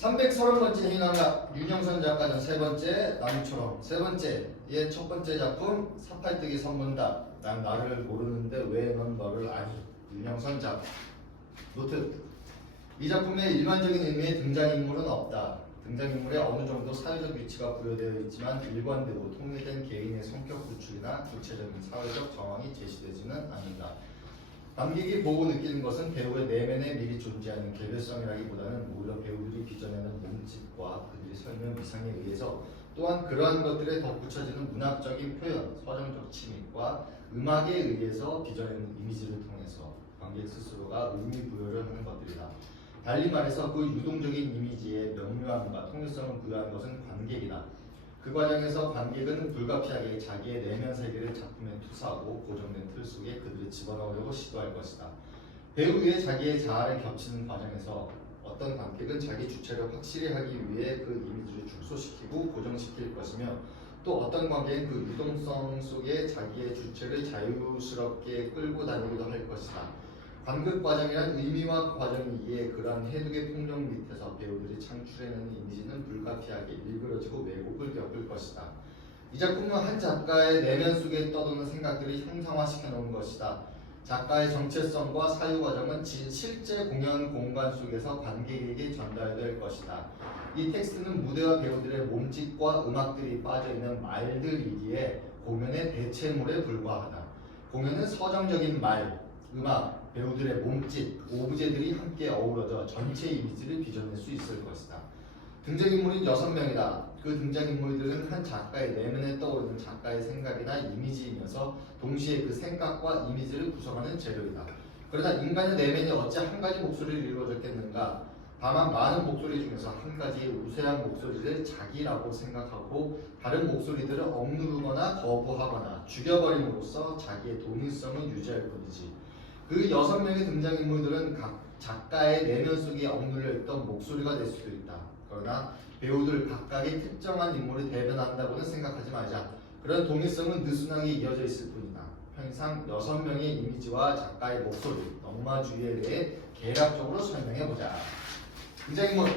330번째 희망가 윤영선 작가전 세 번째 나무처럼 세 번째 얘 첫 번째 작품 사팔뜨기 선문답 난 나를 모르는데 왜 넌 너를 아니 윤영선 작가 노트 이 작품의 일반적인 의미의 등장인물은 없다. 등장인물에 어느 정도 사회적 위치가 부여되어 있지만 일관되고 통일된 개인의 성격 구축이나 구체적인 사회적 정황이 제시되지는 않는다. 관객이 보고 느끼는 것은 배우의 내면에 미리 존재하는 개별성이라기보다는 오히려 배우들이 빚어내는 몸짓과 그들이 설명 위상에 의해서 또한 그러한 것들에 덧붙여지는 문학적인 표현, 서정적 침입과 음악에 의해서 빚어내는 이미지를 통해서 관객 스스로가 의미 부여를 하는 것들이다. 달리 말해서 그 유동적인 이미지에 명료함과 통일성을 부여한 것은 관객이다. 그 과정에서 관객은 불가피하게 자기의 내면 세계를 작품에 투사하고 고정된 틀 속에 그들을 집어넣으려고 시도할 것이다. 배우의 자기의 자아를 겹치는 과정에서 어떤 관객은 자기 주체를 확실히 하기 위해 그 이미지를 축소시키고 고정시킬 것이며 또 어떤 관객은 그 유동성 속에 자기의 주체를 자유스럽게 끌고 다니기도 할 것이다. 관극 과정이란 의미와 과정이기에 그러한 해독의 폭력 밑에서 배우들이 창출해내는 이미지는 불가피하게 일그러지고 왜곡을 겪을 것이다. 이 작품은 한 작가의 내면 속에 떠도는 생각들을 형상화시켜 놓은 것이다. 작가의 정체성과 사유 과정은 실제 공연 공간 속에서 관객에게 전달될 것이다. 이 텍스트는 무대와 배우들의 몸짓과 음악들이 빠져있는 말들이기에 공연의 대체물에 불과하다. 공연은 서정적인 말, 음악, 배우들의 몸짓, 오브제들이 함께 어우러져 전체 이미지를 빚어낼 수 있을 것이다. 등장인물은 6명이다. 그 등장인물들은 한 작가의 내면에 떠오르는 작가의 생각이나 이미지이면서 동시에 그 생각과 이미지를 구성하는 재료이다. 그러나 인간의 내면이 어찌 한 가지 목소리를 이루어졌겠는가? 다만 많은 목소리 중에서 한 가지의 우세한 목소리를 자기라고 생각하고 다른 목소리들을 억누르거나 거부하거나 죽여버림으로써 자기의 동일성을 유지할 뿐이지. 그 6명의 등장인물들은 각 작가의 내면 속에 억눌려 있던 목소리가 될 수도 있다. 그러나 배우들 각각의 특정한 인물을 대변한다고는 생각하지 말자. 그런 동일성은 느슨하게 이어져 있을 뿐이다. 편의상 6명의 이미지와 작가의 목소리, 넉마주의에 대해 개략적으로 설명해보자. 등장인물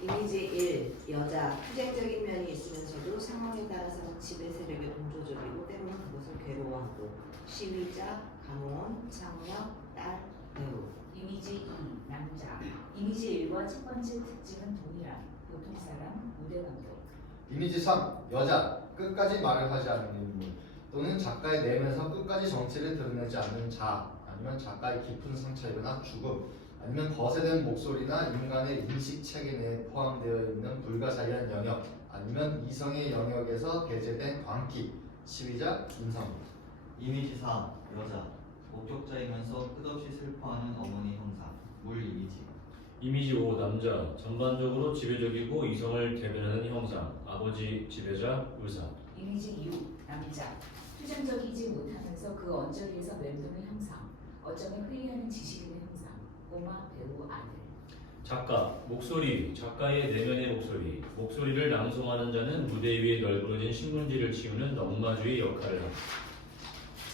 이미지 1. 여자. 투쟁적인 면이 있으면서도 상황에 따라서 지배 세력에 동조적이고 때로는 그것을 괴로워하고 시위자, 강원, 창녀, 딸, 배우. 이미지 2. 남자. 이미지 1과 첫 번째 특징은 동일한 보통 사람, 무대 감독. 이미지 3. 여자. 끝까지 말을 하지 않는 인물 또는 작가의 내면에서 끝까지 정체를 드러내지 않는 자 아니면 작가의 깊은 상처이거나 죽음 아니면 거세된 목소리나 인간의 인식 체계 내에 포함되어 있는 불가사의한 영역 아니면 이성의 영역에서 배제된 광기 시위자 인성. 이미지 4. 여자. 목격자이면서 끝없이 슬퍼하는 어머니 형상. 물 이미지. 이미지 5. 남자. 전반적으로 지배적이고 이성을 대변하는 형상. 아버지, 지배자, 의사. 이미지 6. 남자. 투쟁적이지 못하면서 그 언저리에서 맴도는 형상. 어쩌면 회의하는 지식인의 형상. 꼬마 배우 아들. 작가. 목소리. 작가의 내면의 목소리. 목소리를 낭송하는 자는 무대 위에 널브러진 신문지를 치우는 넉마주의 역할을 합니다.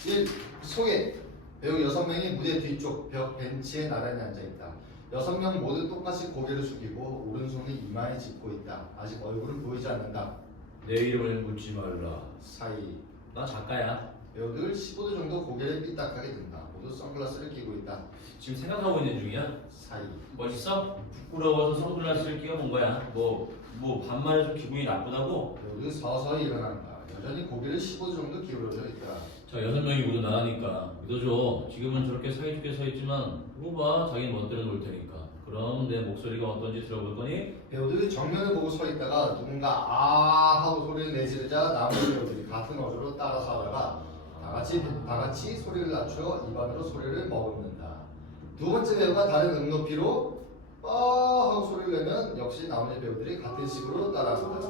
1. 소개. 배우 6명이 무대 뒤쪽 벽 벤치에 나란히 앉아있다. 6명 모두 똑같이 고개를 숙이고 오른손을 이마에 짚고 있다. 아직 얼굴은 보이지 않는다. 내 이름을 묻지 말라. 사이. 나 작가야. 배우들 15도 정도 고개를 삐딱하게 든다. 모두 선글라스를 끼고 있다. 지금 생각하고 있는 중이야? 사이. 멋있어? 부끄러워서 선글라스를 끼워본 거야. 뭐 반말해서 기분이 나쁘다고? 배우들 서서히 일어난다. 여전히 고개를 15도 정도 기울어져 있다. 자, 6명이 모두 나가니까 믿어줘. 지금은 저렇게 사이좋게 서 있지만 그거 봐. 자기는 멋대로 놀 테니까. 그럼 내 목소리가 어떤지 들어볼 거니? 배우들이 정면을 보고 서 있다가 누군가 아 하고 소리를 내지르자 나머지 배우들이 같은 어조로 따라서 하다가 다 같이 소리를 낮추어 입안으로 소리를 머금는다. 두 번째 배우가 다른 음높이로 아 하고 소리를 내면 역시 나머지 배우들이 같은 식으로 따라한다.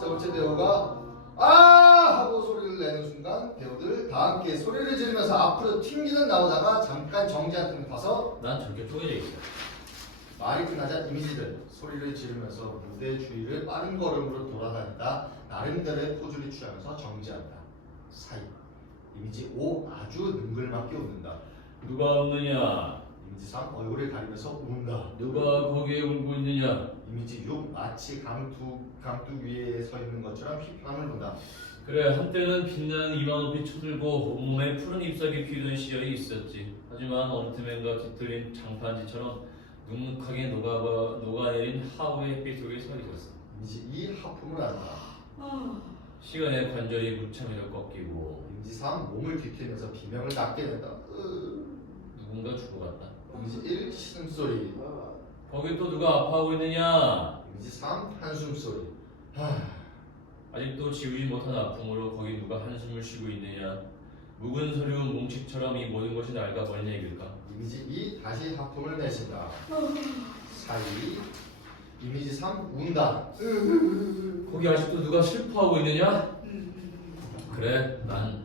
세 번째 배우가 아 하고 소리를 내는 순간 배우들 다 함께 소리를 지르면서 앞으로 튕기는 나오다가 잠깐 정지한 틈을 타서 난 저렇게 쪼개져 있어. 말이 끝나자 이미지들 소리를 지르면서 무대 주위를 빠른 걸음으로 돌아다니다 나름대로의 포즈를 취하면서 정지한다. 사이. 이미지 5. 아주 능글맞게 웃는다. 누가 없느냐? 이미지 3 얼굴을 가리면서 운다. 누가 거기에 울고 있느냐? 이미지 6 마치 강둑 위에 서 있는 것처럼 휘파람을 분다. 그래, 한때는 빛나는 이마 높이 쳐들고 온몸에 푸른 잎사귀 피우는 시절이 있었지. 하지만 어느 틈엔가 뒤틀린 장판지처럼 눅눅하게 녹아내린 하우의 햇빛 속에 서 있었어. 이미지 2 하품을 한다. 시간의 관절이 무참히도 꺾이고 이미지 3 몸을 뒤틀면서 비명을 낮게 낸다. 누군가 죽어갔다. 이미지 1 신음소리. 거기 또 누가 아파하고 있느냐? 이미지 3 한숨소리. 아직도 지우지 못한 아픔으로 거기 누가 한숨을 쉬고 있느냐? 묵은 서류 뭉치처럼 이 모든 것이 낡아버린 얘기일까? 이미지 2 다시 하품을 내쉰다. 사이. 이미지 3 운다. 거기 아직도 누가 슬퍼하고 있느냐? 그래, 난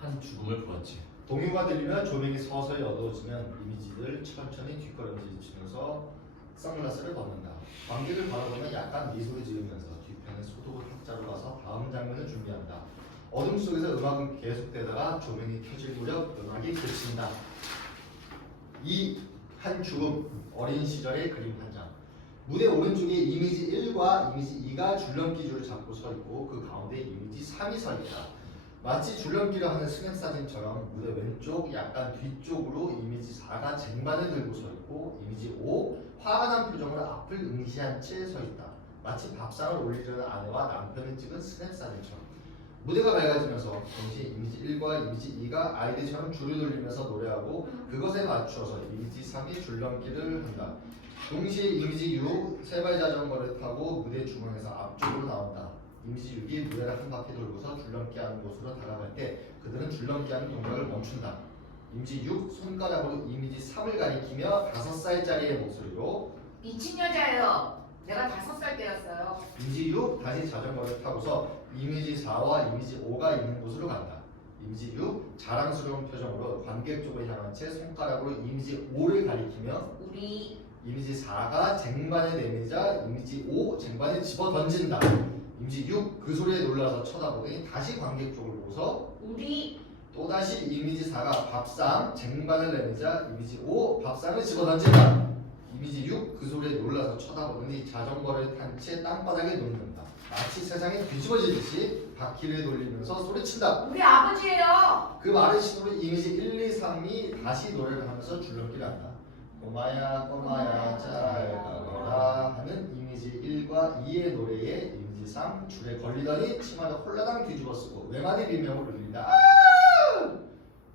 한 죽음을 보았지. 동요가 들리면 조명이 서서히 어두워지면 이미지들 천천히 뒷걸음질치면서 선글라스를 벗는다. 관객을 바라보면 약간 미소를 지으면서 뒤편에 소독을 탁자로 가서 다음 장면을 준비한다. 어둠 속에서 음악은 계속되다가 조명이 켜질 무렵 음악이 그친다. 이 한 죽음, 어린 시절의 그림 한 장. 무대 오른쪽에 이미지 1과 이미지 2가 줄넘기줄을 잡고 서 있고 그 가운데 이미지 3이 서 있다. 마치 줄넘기를 하는 스냅 사진처럼 무대 왼쪽 약간 뒤쪽으로 이미지 4가 쟁반을 들고 서 있고 이미지 5 화가 난 표정으로 앞을 응시한 채 서 있다. 마치 밥상을 올리려는 아내와 남편을 찍은 스냅 사진처럼. 무대가 밝아지면서 동시에 이미지 1과 이미지 2가 아이들처럼 줄을 돌리면서 노래하고 그것에 맞추어서 이미지 3이 줄넘기를 한다. 동시에 이미지 6 세발 자전거를 타고 무대 중앙에서 앞쪽으로 나온다. 이미지 6이 무대를 한 바퀴 돌고서 줄넘기하는 곳으로 다가갈 때 그들은 줄넘기하는 동작을 멈춘다. 이미지 6 손가락으로 이미지 3을 가리키며 5살짜리의 목소리로 미친 여자예요. 내가 5살 때였어요. 이미지 6 다시 자전거를 타고서 이미지 4와 이미지 5가 있는 곳으로 간다. 이미지 6 자랑스러운 표정으로 관객 쪽을 향한 채 손가락으로 이미지 5를 가리키며 우리 이미지 4가 쟁반에 내밀자 이미지 5 쟁반에 집어 던진다. 이미지 6 그 소리에 놀라서 쳐다보더니 다시 관객 쪽을 보고서 우리 또다시 이미지 4가 밥상 쟁반을 내밀자 이미지 5 밥상을 집어 던진다. 이미지 6 그 소리에 놀라서 쳐다보더니 자전거를 탄 채 땅바닥에 놓는다. 마치 세상이 뒤집어지듯이 바퀴를 돌리면서 소리친다. 우리 아버지예요. 그 말을 신호로 이미지 1, 2, 3이 다시 노래를 하면서 줄넘기를 한다. 꼬마야 꼬마야 잘 가거라 하는 이미지 1과 2의 노래에 이미지 3 줄에 걸리더니 치마를 홀라당 뒤집어 쓰고 외마디 비명을 울린다.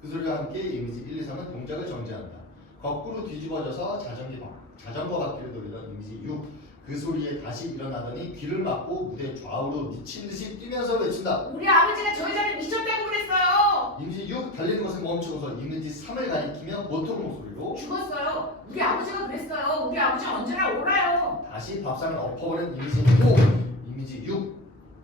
그 소리와 함께 이미지 1, 2, 3은 동작을 정지한다. 거꾸로 뒤집어져서 자전거 바퀴를 돌리던 이미지 6 그 소리에 다시 일어나더니 귀를 막고 무대 좌우로 미친 듯이 뛰면서 외친다. 우리 아버지가 저 여자를 미쳤다고 그랬어요. 이미지 6 달리는 것을 멈추고서 이미지 3을 가리키며 보통 목소리로 죽었어요. 우리 아버지가 그랬어요. 우리 아버지 언제나 옳아요. 다시 밥상을 엎어버린 이미지 5 이미지 6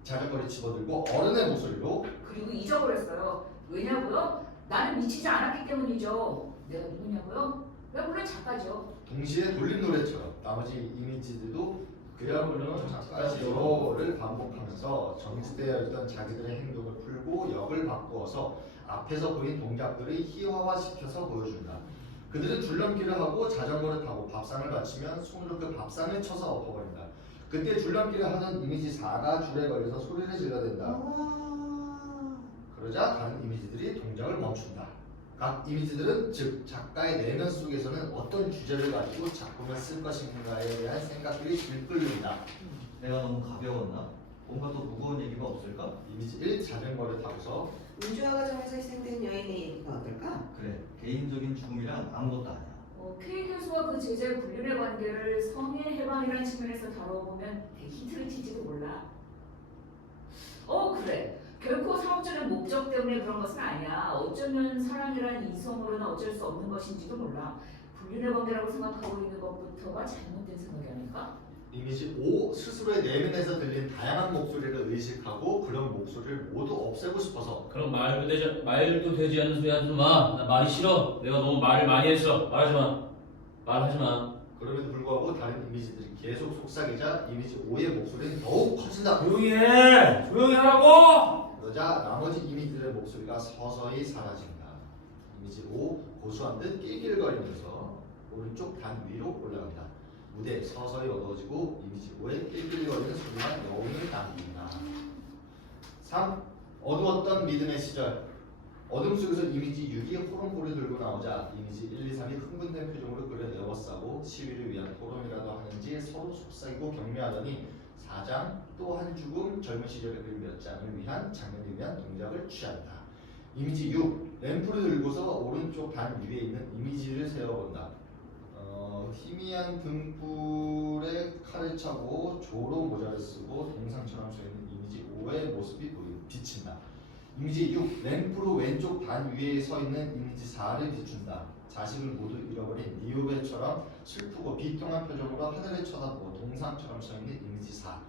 자전거를 집어들고 어른의 목소리로 그리고 잊어버렸어요. 왜냐고요? 나는 미치지 않았기 때문이죠. 내가 누구냐고요? 내가 물론 작가죠. 동시에 돌림 노래처럼 나머지 이미지들도 그야말로 작가지요를 반복하면서 정지되어 있던 자기들의 행동을 풀고 역을 바꾸어서 앞에서 보인 동작들을 희화화시켜서 보여준다. 그들은 줄넘기를 하고 자전거를 타고 밥상을 받치면 손으로 그 밥상을 쳐서 엎어버린다. 그때 줄넘기를 하는 이미지 4가 줄에 걸려서 소리를 질러댄다. 그러자 다른 이미지들이 동작을 멈춘다. 각 이미지들은 즉 작가의 내면 속에서는 어떤 주제를 가지고 작품을 쓸 것인가에 대한 생각들이 들끓는다. 내가 너무 가벼웠나? 뭔가 더 무거운 얘기가 없을까? 이미지 1 자전거를 타고서 운주와 과정에서 희생된 여인의 얘기가 어떨까? 그래, 개인적인 죽음이란 아무것도 아니야. K 교수와 그 제자의 분류의 관계를 성의 해방이라는 측면에서 다뤄보면 히트를 칠지도 몰라. 그래. 결코 사업자의 목적 때문에 그런 것은 아니야. 어쩌면 사랑이란 이성으로는 어쩔 수 없는 것인지도 몰라. 불륜의 관계라고 생각하고 있는 것부터가 잘못된 생각이 아닐까? 이미지 5 스스로의 내면에서 들린 다양한 목소리를 의식하고 그런 목소리를 모두 없애고 싶어서 그럼 말도 되지 않는 소리 하지 마. 나 말이 싫어. 내가 너무 말을 많이 했어. 말하지 마. 말하지 마. 그럼에도 불구하고 다른 이미지들이 계속 속삭이자 이미지 5의 목소리는 더욱 커진다. 조용히 해. 조용히 하라고. 그러자 나머지 이미지들의 목소리가 서서히 사라진다. 이미지 5 고소한 듯 낄낄거리면서 오른쪽 단 위로 올라간다. 무대 서서히 어두워지고 이미지 5에 낄낄거리는 소리가 여운을 남긴다. 3. 어두웠던 믿음의 시절. 어둠 속에서 이미지 6이 호롱불을 들고 나오자 이미지 1, 2, 3이 흥분된 표정으로 그를 에워싸고 시위를 위한 토론이라도 하는지 서로 속삭이고 격려하더니 4장 또 한 죽음 젊은 시절의 그림 몇 장을 위한 장면을 위한 동작을 취한다. 이미지 6. 램프를 들고서 오른쪽 단 위에 있는 이미지를 세워본다. 희미한 등불에 칼을 차고 조로 모자를 쓰고 동상처럼 서있는 이미지 5의 모습이 비친다. 이미지 6. 램프로 왼쪽 단 위에 서있는 이미지 4를 비춘다. 자식을 모두 잃어버린 니오베처럼 슬프고 비통한 표정으로 하늘을 쳐다보고 동상처럼 서있는 이미지 4.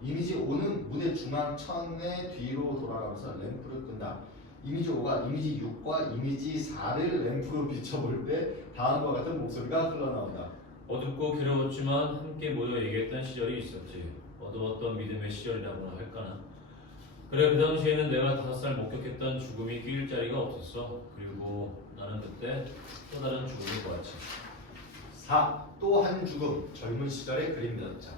이미지 5는 무대 중앙 천의 뒤로 돌아가면서 램프를 끈다. 이미지 5가 이미지 6과 이미지 4를 램프로 비춰볼 때 다음과 같은 목소리가 흘러나온다. 어둡고 괴로웠지만 함께 모여 얘기했던 시절이 있었지. 어두웠던 믿음의 시절이라고나 할까나. 그래, 그 당시에는 내가 5살 목격했던 죽음이 끼일 자리가 없었어. 그리고 나는 그때 또 다른 죽음을 보았지. 4. 또 한 죽음 젊은 시절의 그림 몇 장.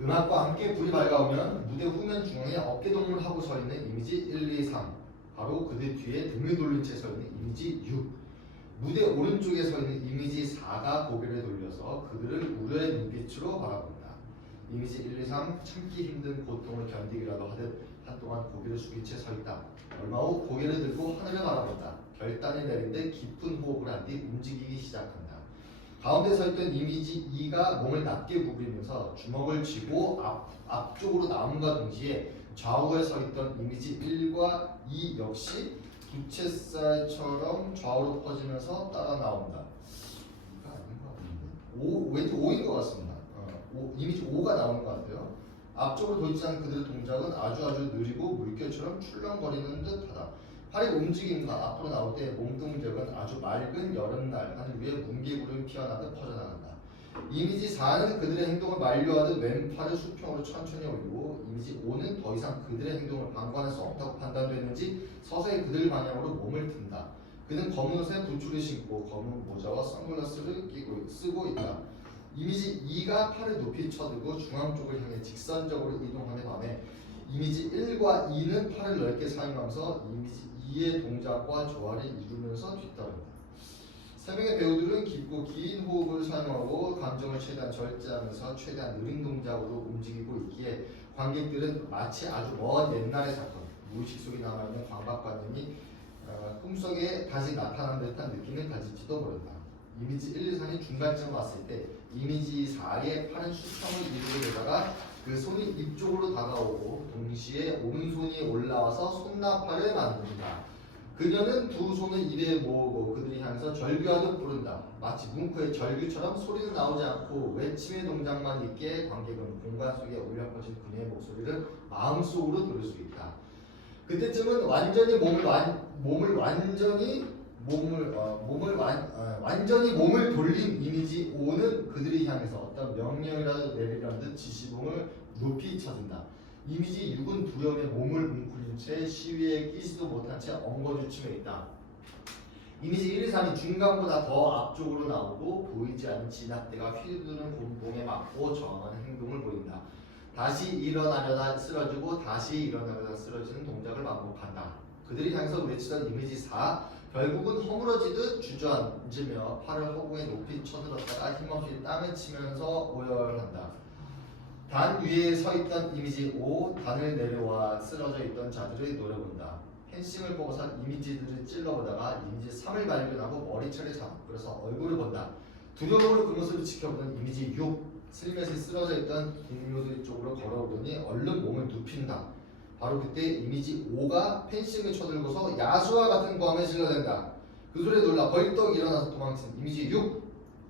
음악과 함께 불이 밝아오면 무대 후면 중앙에 어깨동무를 하고 서 있는 이미지 1, 2, 3. 바로 그들 뒤에 등을 돌린 채 서 있는 이미지 6. 무대 오른쪽에 서 있는 이미지 4가 고개를 돌려서 그들을 우려의 눈빛으로 바라본다. 이미지 1, 2, 3 참기 힘든 고통을 견디기라도 하듯 한동안 고개를 숙인 채 서 있다. 얼마 후 고개를 들고 하늘을 바라본다. 결단이 내린 데 깊은 호흡을 한 뒤 움직이기 시작한다. 가운데 서 있던 이미지 2가 몸을 낮게 구부리면서 주먹을 쥐고 앞쪽으로 나옴과 동시에 좌우에 서 있던 이미지 1과 2 역시 두채살처럼 좌우로 퍼지면서 따라 나온다. 이거 아닌 것 같은데. 왠지 5인 것 같습니다. 이미지 5가 나오는 것 같아요. 앞쪽으로 돌진한 그들의 동작은 아주 느리고 물결처럼 출렁거리는 듯하다. 팔의 움직임과 앞으로 나올 때 몸동작은 아주 맑은 여름날 하늘 위에 뭉게구름이 피어나듯 퍼져나간다. 이미지 4는 그들의 행동을 만류하듯 왼팔을 수평으로 천천히 올리고 이미지 5는 더 이상 그들의 행동을 방관할 수 없다고 판단되는지 서서히 그들 방향으로 몸을 든다. 그는 검은 옷에 부츠를 신고 검은 모자와 선글라스를 쓰고 있다. 이미지 2가 팔을 높이 쳐들고 중앙 쪽을 향해 직선적으로 이동하는 반면 이미지 1과 2는 팔을 넓게 사용하면서 이미지 2의 동작과 조화를 이루면서 뒤따른다. 세 명의 배우들은 깊고 긴 호흡을 사용하고 감정을 최대한 절제하면서 최대한 느린 동작으로 움직이고 있기에 관객들은 마치 아주 먼 옛날의 사건, 무의식 속에 남아있는 광박관념이 꿈속에 다시 나타난 듯한 느낌을 가질지도 모른다. 이미지 1, 2, 3이 중간쯤 왔을 때 이미지 4의 팔은 수평을 이루게 되다가 그 손이 입 쪽으로 다가오고 동시에 오른손이 올라와서 손나팔을 만든다. 그녀는 두 손을 입에 모으고 그들이 향해서 절규하듯 부른다. 마치 뭉크의 절규처럼 소리는 나오지 않고 외침의 동작만 있게 관객은 공간 속에 울려 퍼진 그녀의 목소리를 마음속으로 들을 수 있다. 그때쯤은 완전히 몸을 돌린 이미지 5는 그들이 향해서 어떤 명령이라도 내리려는 듯 지시봉을 높이 쳐준다. 이미지 6은 두려움에 몸을 뭉클인 채 시위에 끼지도 못한 채 엉거주춤해 있다. 이미지 1, 2, 3이 중간보다 더 앞쪽으로 나오고 보이지 않는 진압대가 휘두르는 몸에 맞고 저항하는 행동을 보인다. 다시 일어나려다 쓰러지고 다시 일어나려다 쓰러지는 동작을 반복한다. 그들이 향해서 외치던 이미지 4 결국은 허물어지듯 주저앉으며 팔을 허공에 높이 쳐들었다가 힘없이 땅을 치면서 오열한다. 단 위에 서 있던 이미지 5 단을 내려와 쓰러져 있던 자들을 노려본다. 펜싱을 뽑아서 이미지들을 찔러보다가 이미지 3을 발견하고 머리채를 잡아 그래서 얼굴을 본다. 두려움으로 그 모습을 지켜보는 이미지 6 슬met이 쓰러져 있던 동료들 쪽으로 걸어오더니 얼른 몸을 눕힌다. 바로 그때 이미지 5가 펜싱을 쳐들고서 야수와 같은 광을 질러댄다. 그 소리에 놀라 벌떡 일어나서 도망친 이미지 6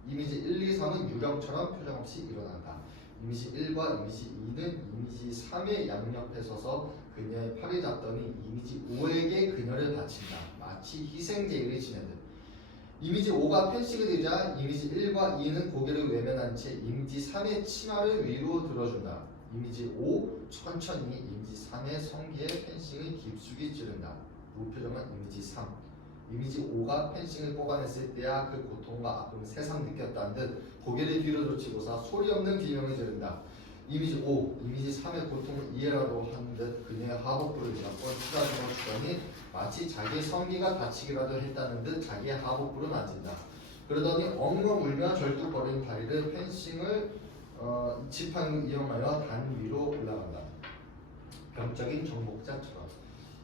이미지 1, 2, 3은 유령처럼 표정 없이 일어난다. 이미지 1과 이미지 2는 이미지 3의 양옆에 서서 그녀의 팔을 잡더니 이미지 5에게 그녀를 바친다. 마치 희생제의를 지내듯. 이미지 5가 펜싱을 들자 이미지 1과 2는 고개를 외면한 채 이미지 3의 치마를 위로 들어준다. 이미지 5 천천히 이미지 3의 성기에 펜싱을 깊숙이 찌른다. 무표정한 이미지 3 이미지 5가 펜싱을 뽑아냈을 때야 그 고통과 아픔을 새삼 느꼈다는 듯 고개를 뒤로 돌치고서 소리 없는 비명을 지른다. 이미지 5, 이미지 3의 고통을 이해라도 하는 듯 그녀의 하복부를 잡고 수다듬어 주더니 마치 자기의 성기가 다치기라도 했다는 듯 자기의 하복부를 만진다. 그러더니 엉엉 울며 절뚝거리는 다리를 펜싱을 지팡이로 이용하여 단 위로 올라간다. 병적인 정복자처럼.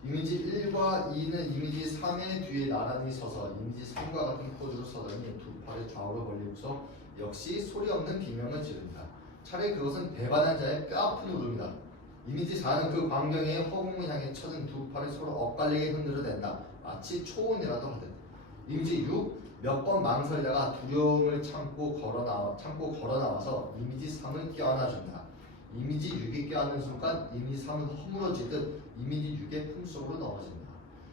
이미지 1과 2는 이미지 3의 뒤에 나란히 서서 이미지 3과 같은 포즈로 서더니 두 팔을 좌우로 벌리고서 역시 소리 없는 비명을 지른다. 차라리 그것은 배반한 자의 뼈아픈 울음이다. 이미지 4는 그 광경의 허공을 향해 쳐든 두 팔을 서로 엇갈리게 흔들어댄다. 마치 초혼이라도 하듯. 이미지 6, 몇 번 망설이다가 두려움을 참고 걸어 나와서 이미지 3을 껴안아준다. 이미지 6이 껴안는 순간 이미지 3은 허물어지듯 이미지 6의 품속으로 넘어진다.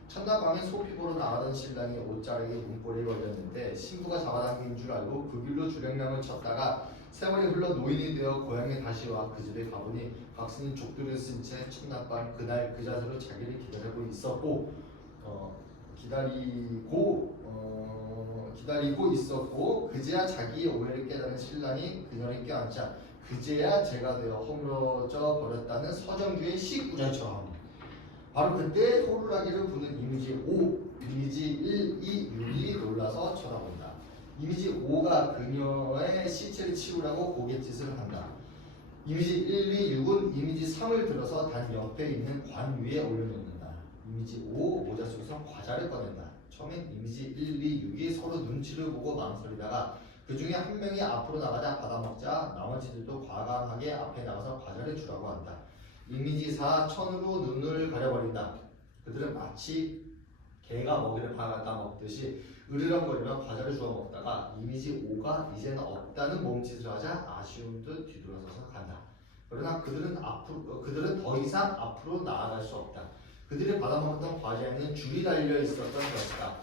첫날 밤에 소피 보러 나가던 신랑이 옷자락에 문고리에 걸렸는데 신부가 잡아당긴 줄 알고 그 길로 주량량을 쳤다가 세월이 흘러 노인이 되어 고향에 다시 와 그 집에 가보니 박스는 족두를 쓴 채 첫날 밤 그날 그 자세로 자기를 기다리고 있었고 기다리고 있었고 그제야 자기의 오해를 깨달은 신랑이 그녀를 껴안자 그제야 죄가 되어 허물어져 버렸다는 서정주의 시구절처럼 바로 그때 호루라기를 부는 이미지 5, 이미지 1, 2, 6이 놀라서 쳐다본다. 이미지 5가 그녀의 시체를 치우라고 고갯짓을 한다. 이미지 1, 2, 6은 이미지 3을 들어서 단 옆에 있는 관 위에 올려놓는다. 이미지 5, 모자 속에서 과자를 꺼낸다. 처음엔 이미지 1, 2, 6이 서로 눈치를 보고 망설이다가 그 중에 한 명이 앞으로 나가자 받아먹자 나머지들도 과감하게 앞에 나가서 과자를 주라고 한다. 이미지 4, 천으로 눈을 가려버린다. 그들은 마치 개가 먹이를 받아 먹듯이 으르렁거리며 과자를 주워 먹다가 이미지 5가 이제는 없다는 몸짓을 하자 아쉬운 듯 뒤돌아서서 간다. 그러나 그들은 더 이상 앞으로 나아갈 수 없다. 그들이 받아먹었던 과자에는 줄이 달려 있었던 것이다.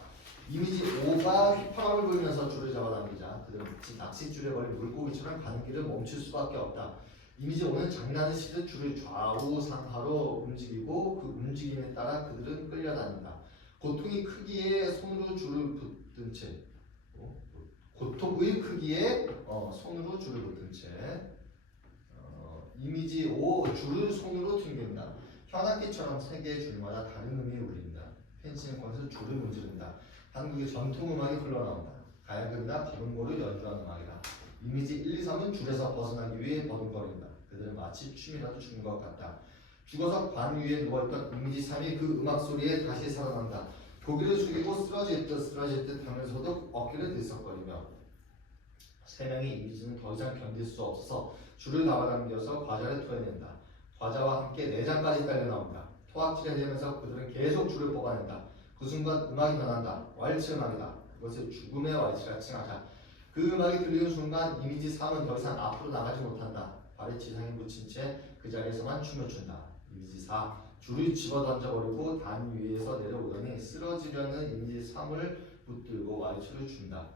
이미지 5가 휘파람을 불면서 줄을 잡아당기자 그들은 마치 낚싯줄에 걸린 물고기처럼 가는 길을 멈출 수밖에 없다. 이미지 5는 장난을 치듯 줄을 좌우 상하로 움직이고 그 움직임에 따라 그들은 끌려다닌다. 고통의 크기에 손으로 줄을 붙든 채 손으로 줄을 붙든 채 이미지 5 줄을 손으로 튕긴다. 현악기처럼 세 개의 줄마다 다른 음이 울린다. 펜싱권에서 줄을 문지른다. 한국의 전통 음악이 흘러나온다. 가야금이나 버둥고를 연주하는 음악이다. 이미지 1, 2, 3은 줄에서 벗어나기 위해 버둥거린다. 그들은 마치 춤이라도 추는 것 같다. 죽어서 관 위에 누워있던 이미지 3이 그 음악 소리에 다시 살아난다. 고개를 숙이고 쓰러질 듯 하면서도 어깨를 들썩거리며 세 명의 이미지는 더 이상 견딜 수 없어서 줄을 잡아당겨서 과자를 토해낸다. 과자와 함께 내장까지 딸려 나온다. 토악질을 내면서 그들은 계속 줄을 뽑아낸다. 그 순간 음악이 변한다. 왈츠 음악이다. 그것을 죽음의 왈츠라 칭하자. 그 음악이 들리는 순간 이미지 3은 더 이상 앞으로 나가지 못한다. 발에 지상에 묻힌 채 그 자리에서만 춤을 춘다. 이미지 4 줄을 집어던져버리고 단 위에서 내려오더니 쓰러지려는 이미지 3을 붙들고 왈츠를 춘다.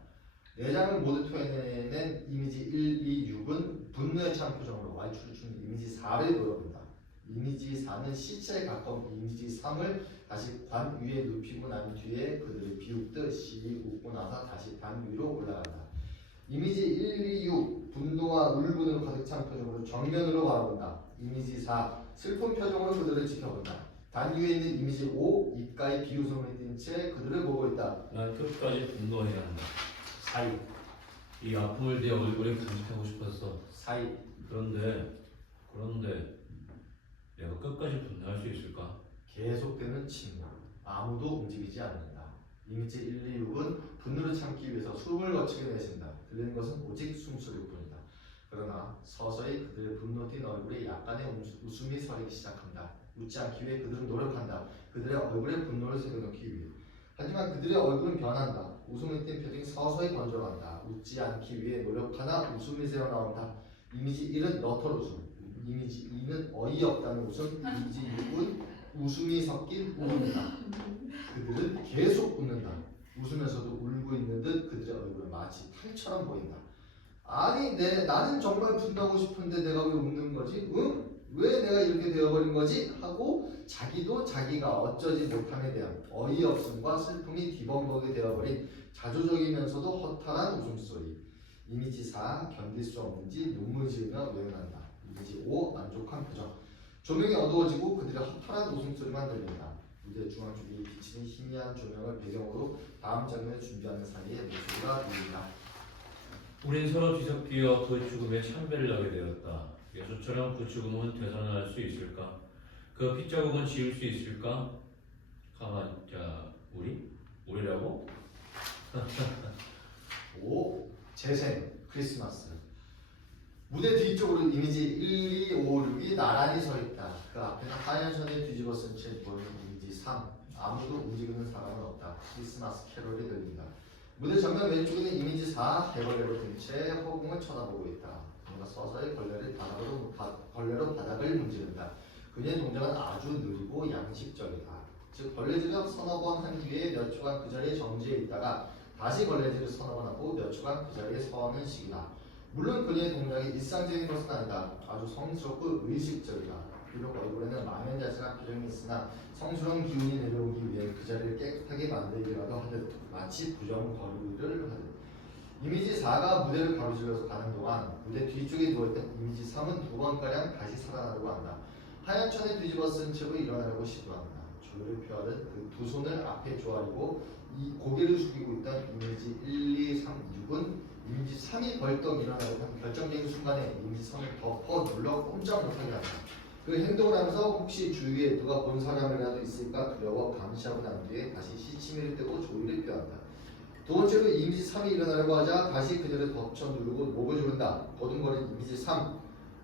내장을 모두 토해내는 이미지 1, 2, 6은 분노에 찬 표정으로 왈츠를 추는 이미지 4를 노려본다. 이미지 4는 시체에 가까운 이미지 3을 다시 관 위에 눕히고 난 뒤에 그들을 비웃듯이 웃고 나서 다시 단 위로 올라간다. 이미지 1, 2, 6 분노와 울분으로 가득 찬 표정으로 정면으로 바라본다. 이미지 4 슬픈 표정으로 그들을 지켜본다. 단 위에 있는 이미지 5 입가에 비웃음을 띤 채 그들을 보고 있다. 난 끝까지 분노해야 한다. 사이 이 아픔을 내 얼굴에 간직하고 싶었어. 사이 그런데 내가 끝까지 분노할 수 있을까? 계속되는 침묵 아무도 움직이지 않는다. 이미지 1, 2, 6은 분노를 참기 위해서 숨을 거치게 내쉰다. 들리는 것은 오직 숨소리뿐이다. 그러나 서서히 그들의 분노 띤 얼굴에 약간의 웃음이 서리기 시작한다. 웃지 않기 위해 그들은 노력한다. 그들의 얼굴에 분노를 새겨넣기 위해. 하지만 그들의 얼굴은 변한다. 웃음이 띤 표정이 서서히 번져간다. 웃지 않기 위해 노력하나 웃음이 새어나온다. 이미지 1은 너털 웃음, 이미지 2는 어이없다는 웃음, 이미지 6은 웃음이 섞인 울음이다. 그들은 계속 웃는다. 웃으면서도 울고 있는 듯 그들의 얼굴은 마치 탈처럼 보인다. 아니 나는 정말 분노하고 싶은데 내가 왜 웃는 거지? 응? 왜 내가 이렇게 되어버린 거지? 하고 자기도 자기가 어쩌지 못함에 대한 어이없음과 슬픔이 뒤범벅이 되어버린 자조적이면서도 허탈한 웃음소리. 이미지 4 견딜 수 없는지 눈물 지으며 외면한다. 이미지 5 만족한 표정. 조명이 어두워지고 그들의 허탈한 웃음소리만 들린다. 무대 중앙쪽에 비치는 희미한 조명을 배경으로 다음 장면을 준비하는 사이에 목소리가 들린다. 우린 서로 뒤섞여 그 죽음에 참배를 하게 되었다. 예수처럼 그 죽음은 되살아날 수 있을까? 그 핏자국은 지울 수 있을까? 가만, 자, 우리라고? 5. 재생 크리스마스. 무대 뒤쪽으로 이미지 1, 2, 5, 6이 나란히 서 있다. 그 앞에는 하얀 선에 뒤집어 쓴 채 보이는 이미지 3. 아무도 움직이는 사람은 없다. 크리스마스 캐롤이 들린다. 무대 정면 왼쪽에는 이미지 4. 대걸레로 든 채 허공을 쳐다보고 있다. 그녀가 서서히 걸레로 바닥을 문지른다. 그녀의 동작은 아주 느리고 양식적이다. 즉 걸레질을 서너 번 한 뒤에 몇 초간 그 자리에 정지해 있다가 다시 걸레질을 서너 번 하고 몇 초간 그 자리에 서는 식이다. 물론 그녀의 동작이 일상적인 것은 아니다. 아주 성스럽고 의식적이다. 비록 얼굴에는 망연자실한 표정이 있으나 성스러운 기운이 내려오기 위해 그 자리를 깨끗하게 만들기라도 하듯 마치 부정거리를 하듯. 이미지 4가 무대를 가로질러서 가는 동안 무대 뒤쪽에 누워있던 이미지 3은 두 번가량 다시 살아나려고 한다. 하얀 천에 뒤집어 쓴 채로 일어나려고 시도한다. 조율을 표하듯 그 두 손을 앞에 조아리고 이 고개를 숙이고 있던 이미지 1, 2, 3, 6은 이미지 3이 벌떡 일어나려고 한 결정적인 순간에 이미지 3을 덮어 눌러 꼼짝 못하게 한다. 그 행동을 하면서 혹시 주위에 누가 본 사람이라도 있을까 두려워 감시하고 난 뒤에 다시 시치미를 떼고 조율을 표한다. 두 번째로 이미지 3이 일어나려고 하자 다시 그녀를 덮쳐 누르고 목을 조른다. 거둥거린 이미지 3.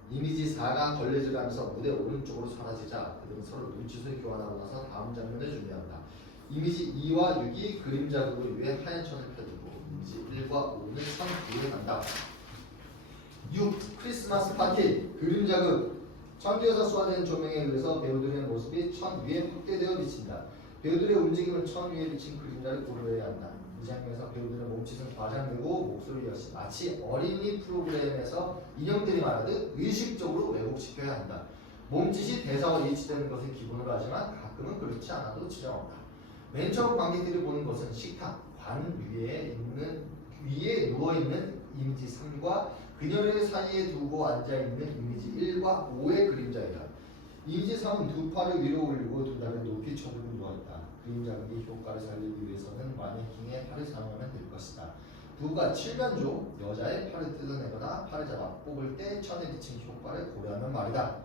이미지 4가 걸레질하면서 무대 오른쪽으로 사라지자 그들은 서로 눈짓을 교환하고 나서 다음 장면을 준비한다. 이미지 2와 6이 그림자극을 위해 하얀 천을 펴두고 이미지 1과 5는 산 뒤에 간다. 6. 크리스마스 파티 그림자극. 천 뒤에서 쏘아낸 조명에 의해서 배우들의 모습이 천 위에 확대되어 비친다. 배우들의 움직임은 천 위에 비친 그림자를 고려해야 한다. 이 장면에서 배우들의 몸짓은 과장되고 목소리 역시 마치 어린이 프로그램에서 인형들이 말하듯 의식적으로 왜곡시켜야 한다. 몸짓이 대사와 일치되는 것을 기본으로 하지만 가끔은 그렇지 않아도 지장없다. 맨 처음 관객들이 보는 것은 식탁 관 위에 누워있는 이미지 3과 그녀를 사이에 두고 앉아있는 이미지 1과 5의 그림자이다. 이미지 3은 두 팔을 위로 올리고 두 다리를 높이 쳐들고 누워있다. 그림자극의 효과를 살리기 위해서는 마네킹의 팔을 사용하면 될 것이다. 부가 칠면조, 여자의 팔을 뜯어내거나 팔을 잡아 뽑을 때 천에 비친 효과를 고려하면 말이다.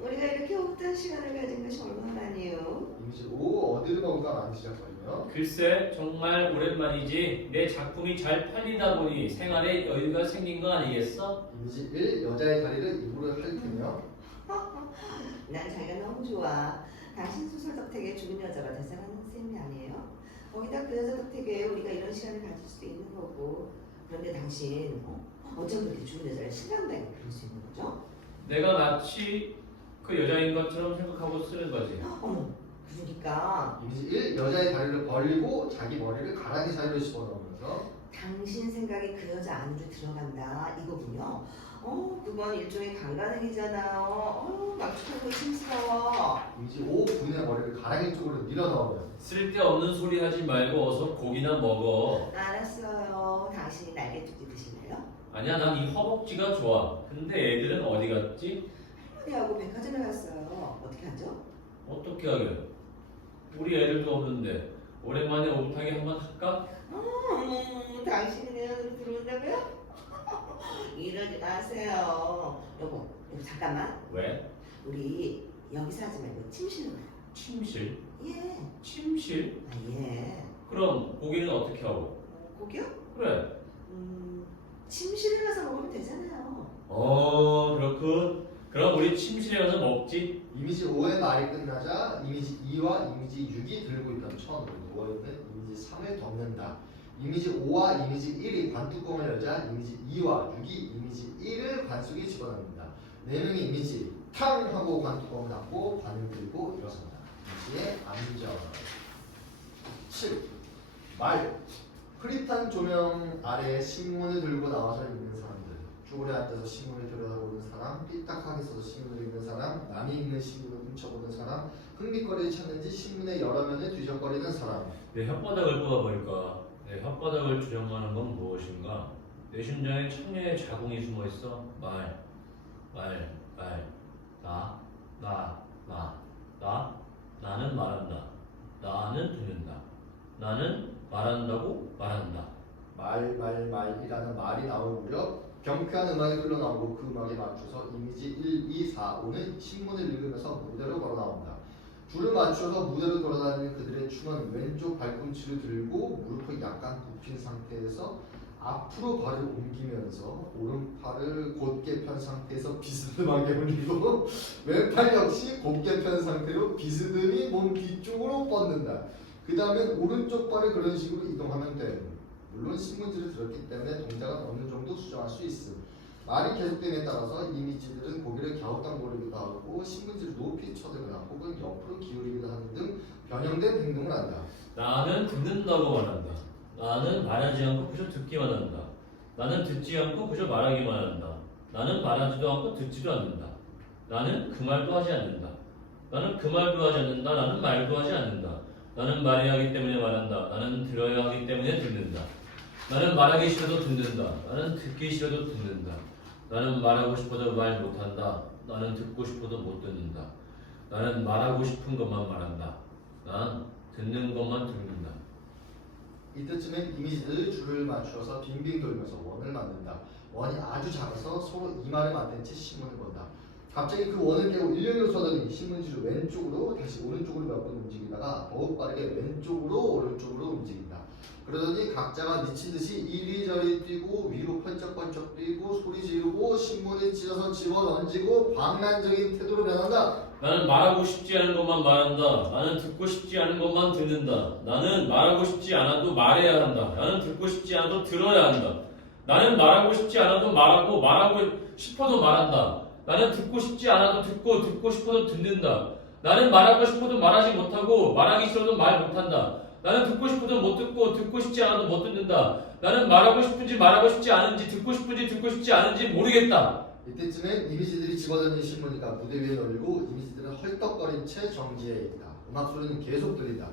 우리가 이렇게 없던 시간을 가진 것이 얼마만이에요? 이미지 5 어디를 가볼까 많이 시작거리며 글쎄 정말 오랜만이지. 내 작품이 잘 팔리다 보니 생활에 여유가 생긴 거 아니겠어? 이미지 1 여자의 다리를 입으로 핥으며 난 자기가 너무 좋아. 당신 소설 덕택에 죽은 여자가 대사라는 셈이 아니에요? 거기다 그 여자 덕택에 우리가 이런 시간을 가질 수도 있는 거고. 그런데 당신 어쩜 그렇게 죽은 여자를 신랑당에 그럴 수 있는 거죠? 내가 마치 그 여자인 것처럼 생각하고 쓰는 거지. 어머, 그러니까 이미지 1 여자의 다리를 벌리고 자기 머리를 가랑이 사이로 집어넣으면서 당신 생각이 그 여자 안으로 들어간다 이거군요. 그건 일종의 강간행위잖아요. 막축하고 심스러워. 이미지 5 군의 머리를 가랑이 쪽으로 밀어 넣으며 쓸데없는 소리 하지 말고 어서 고기나 먹어. 알았어요. 당신이 날개뚜기 드실래요? 아니야 난 이 허벅지가 좋아. 근데 애들은 어디 갔지? 할머니하고 백화점에 갔어요. 어떻게 하죠? 어떻게 하게? 우리 애들도 없는데 오랜만에 오붓하게 한번 할까? 당신이 내 안으로 들어온다고요? 이러지 마세요. 여보 잠깐만. 왜? 우리 여기서 하지 말고 침실로 가요. 침실? 예. 침실? 예. 그럼 고기는 어떻게 하고? 고기요? 그래. 침실에 가서 먹으면 되잖아요. 그렇군. 그럼 우리 침실에 가서 먹지. 이미지 5의 말이 끝나자 이미지 2와 이미지 6이 들고 있던 천으로 누워있는 이미지 3을 덮는다. 이미지 5와 이미지 1이 관뚜껑을 열자 이미지 2와 6이 이미지 1을 관 속에 집어넣는다. 4명의 이미지 탕 하고 관뚜껑을 닫고 관을 들고 일어선다. 이미지의 안전 7. 말 흐릿한 조명 아래 신문을 들고 나와서 있는 사람들. 쪼그려 앉아서 신문을 들여다보는 사람, 삐딱하게 써서 신문을 읽는 사람, 남이 읽는 신문을 훔쳐보는 사람, 흥미거리를 찾는지 신문의 여러 면을 뒤적거리는 사람. 내 혓바닥을 뽑아버릴까? 내 혓바닥을 주장하는 건 무엇인가? 내 심장에 청량의 자궁이 숨어있어. 나는 말한다. 나는 듣는다. 나는 말한다고 말한다. 말이라는 말이 나올 무렵 경쾌한 음악이 흘러나오고 그 음악에 맞춰서 이미지 1, 2, 4, 5는 신문을 읽으면서 무대로 걸어 나온다. 줄을 맞춰서 무대로 돌아다니는 그들의 춤은 왼쪽 발꿈치를 들고 무릎을 약간 굽힌 상태에서 앞으로 발을 옮기면서 오른팔을 곧게 편 상태에서 비스듬하게 올리고 왼팔 역시 곧게 편 상태로 비스듬히 몸 뒤쪽으로 뻗는다. 그 다음에 오른쪽 발을 그런 식으로 이동하면 돼. 물론 신문지를 들었기 때문에 동작은 어느 정도 수정할 수 있음. 말이 계속됨에 따라서 이미지들은 고개를 갸우뚱거리기도 하고 신문지를 높이 쳐들거나 혹은 옆으로 기울이기도 하는 등 변형된 행동을 한다. 나는 듣는다고 말한다. 나는 말하지 않고 그저 듣기만 한다. 나는 듣지 않고 그저 말하기만 한다. 나는 말하지도 않고 듣지도 않는다. 나는 그 말도 하지 않는다. 나는 그 말도 하지 않는다. 나는 말도 하지 않는다. 나는 말해야 하기 때문에 말한다. 나는 들어야 하기 때문에 듣는다. 나는 말하기 싫어도 듣는다. 나는 듣기 싫어도 듣는다. 나는 말하고 싶어도 말 못한다. 나는 듣고 싶어도 못 듣는다. 나는 말하고 싶은 것만 말한다. 난 듣는 것만 듣는다. 이때쯤엔 이미지들이 줄을 맞추어서 빙빙 돌면서 원을 만든다. 원이 아주 작아서 서로 이마를 맞댄 채 신문을 본다. 갑자기 그 원을 깨고 일렬로 쏘더니 신문지를 왼쪽으로 다시 오른쪽으로 몇 번 움직이다가 더욱 빠르게 왼쪽으로 오른쪽으로 움직인다. 그러더니 각자가 미친 듯이 이리저리 뛰고 위로 펄쩍펄쩍 뛰고 소리 지르고 신문을 찢어서 집어던지고 방란적인 태도로 변한다. 나는 말하고 싶지 않은 것만 말한다. 나는 듣고 싶지 않은 것만 듣는다. 나는 말하고 싶지 않아도 말해야 한다. 나는 듣고 싶지 않아도 들어야 한다. 나는 말하고 싶지 않아도 말하고 말하고 싶어도 말한다. 나는 듣고 싶지 않아도 듣고 싶어도 듣는다. 나는 말하고 싶어도 말하지 못하고 말하기 싫어도 말 못한다. 나는 듣고 싶어도 못 듣고 싶지 않아도 못 듣는다. 나는 말하고 싶은지 말하고 싶지 않은지 듣고 싶은지 듣고 싶지 않은지 모르겠다. 이때쯤엔 이미지들이 집어던진 신문이가 무대 위에 널리고 이미지들은 헐떡거린 채 정지해 있다. 음악 소리는 계속 들린다.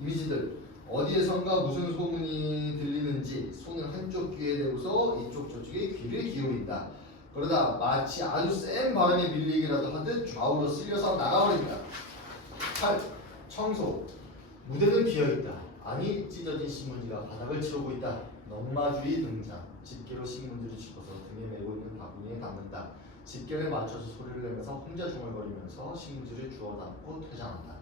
이미지들 어디에선가 무슨 소문이 들리는지 손을 한쪽 귀에 대고서 이쪽 저쪽에 귀를 기울인다. 그러다 마치 아주 센 바람에 밀리기라도 하듯 좌우로 쓸려서 나가버린다. 8. 청소. 무대는 비어있다. 아니 찢어진 신문지가 바닥을 치르고 있다. 넉마주의 등장. 집게로 신문지를 짚어서 등에 메고 있는 바구니에 담는다. 집게를 맞춰서 소리를 내면서 혼자 중얼거리면서 신문지를 주워 담고 퇴장한다.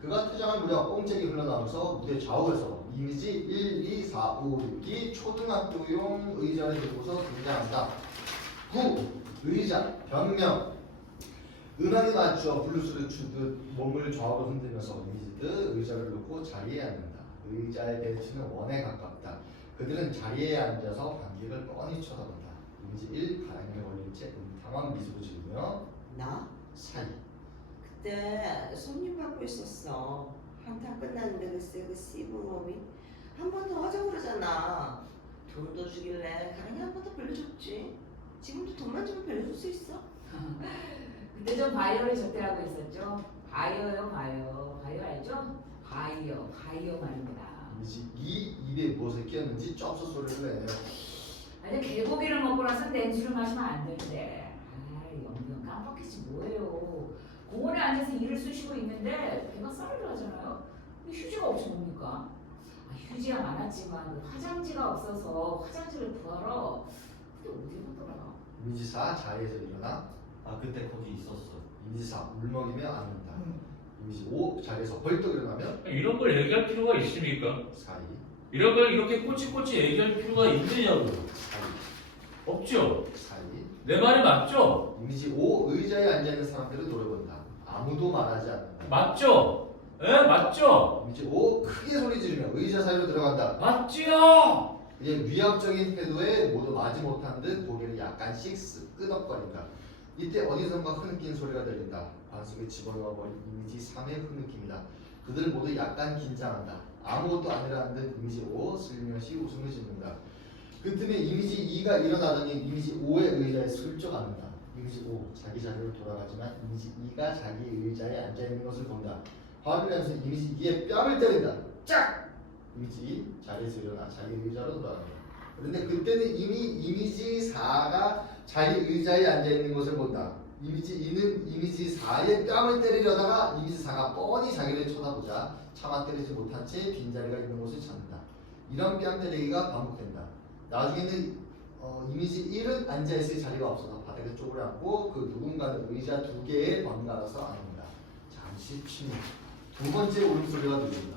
그가 퇴장할 무렵 꽁책이 흘러나오면서 무대 좌우에서 이미지 1, 2, 4, 5, 6이 초등학교용 의자를 들고서 등장한다. 9. 의자, 변명. 음악에 맞추어 블루스를 추듯 몸을 좌우로 흔들면서 이미지들 의자를 놓고 자리에 앉는다. 의자의 배치는 원에 가깝다. 그들은 자리에 앉아서 관객을 뻔히 쳐다본다. 이미지 1. 가랑이를 걸린 채 당황 미소를 지으며 나? 사이. 그때 손님 받고 있었어. 한탕 끝났는데 글쎄 그 씨부놈이 한 번 더 하자고 그러잖아. 돈도 주길래 가랑이 한 번 더 빌려줬지. 지금도 돈만 주면 빌려줄 수 있어? 그때 좀 바이어를 접대하고 있었죠. 바이어요, 바이어. 바이어 알죠? 바이어 말입니다. 이미지 2. 입에 무엇을 끼웠는지 쩝서 소리를 내네요. 아니 개고기를 먹고 나서 냉수를 마시면 안 되는데. 아이 영영 깜빡했지 뭐예요. 공원에 앉아서 일을 쑤시고 있는데 배가 쌀을 하잖아요. 휴지가 없이 뭡니까? 휴지가 많았지만 화장지가 없어서 화장지를 구하러 근데 어디 갔더라? 이미지 4. 자리에서 일어나. 아 그때 거기 있었어. 이미지 4. 울먹이며 앉는다. 이미지 5. 자리에서 벌떡 일어나면 이런 걸 얘기할 필요가 있습니까? 사이. 이런 걸 이렇게 꼬치꼬치 얘기할 필요가 있느냐고. 사이. 없죠. 사이. 내 말이 맞죠? 이미지 5. 의자에 앉아있는 사람들을 노려본다. 아무도 말하지 않는다. 맞죠? 예, 맞죠? 이미지 5. 크게 소리 지르며 의자 사이로 들어간다. 맞지요? 이제 위압적인 태도에 모두 마지 못한 듯 고개를 약간씩 끄덕거린다. 이때 어디선가 흐느낀 소리가 들린다. 관속에 집어넣어버린 이미지 3의 흐느낌이다. 그들 모두 약간 긴장한다. 아무것도 아니라는 듯 이미지 5 슬며시 웃음을 짓는다. 그 틈에 이미지 2가 일어나더니 이미지 5의 의자에 슬쩍 앉는다. 이미지 5 자기 자리로 돌아가지만 이미지 2가 자기 의자에 앉아 있는 것을 본다. 화를 내면서 이미지 2의 뺨을 때린다. 짝! 이미지 2 자리에서 일어나 자기 의자로 돌아간다. 그런데 그때는 이미 이미지 4가 자기 의자에 앉아 있는 것을 본다. 이미지 2는 이미지 4의 뺨을 때리려다가 이미지 4가 뻔히 자기를 쳐다보자 차마 때리지 못한 채 빈자리가 있는 곳을 찾는다. 이런 뺨 때리기가 반복된다. 나중에는 이미지 1은 앉아있을 자리가 없어서 바닥에 쪼그려 앉고 그 누군가는 의자 2개에 번갈아서 앉는다. 잠시 침묵. 두 번째 울음소리가 들린다.